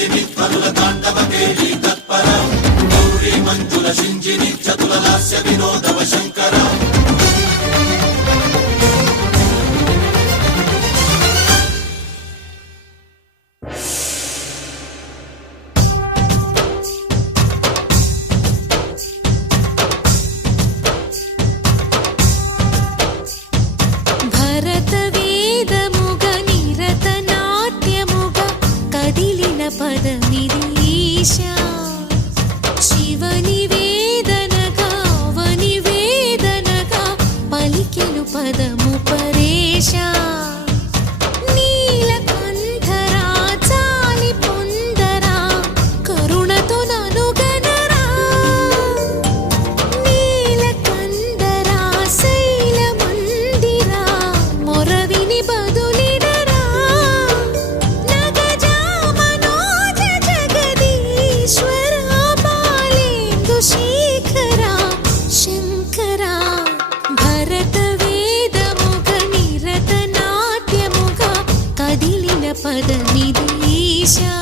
నందిని త్వరుల తాండవ కేళి తత్పర గౌరీ మంజుల శింజిని చతుల లాస్య వినోదవ శంకర పదమిరీశా శివని వేదనగా వని వేదనగా పలికెను పదము పరేశా నీలకంఠరా చాలి పొందరా కరుణతో ననుగనరా నీలకంఠరా శైల మందిరా మొరవిని బదులిడరా శేఖరా శంకరా భరత వేదముగ నిరత నాట్యముగా కదిలిన పదమిది ఈశా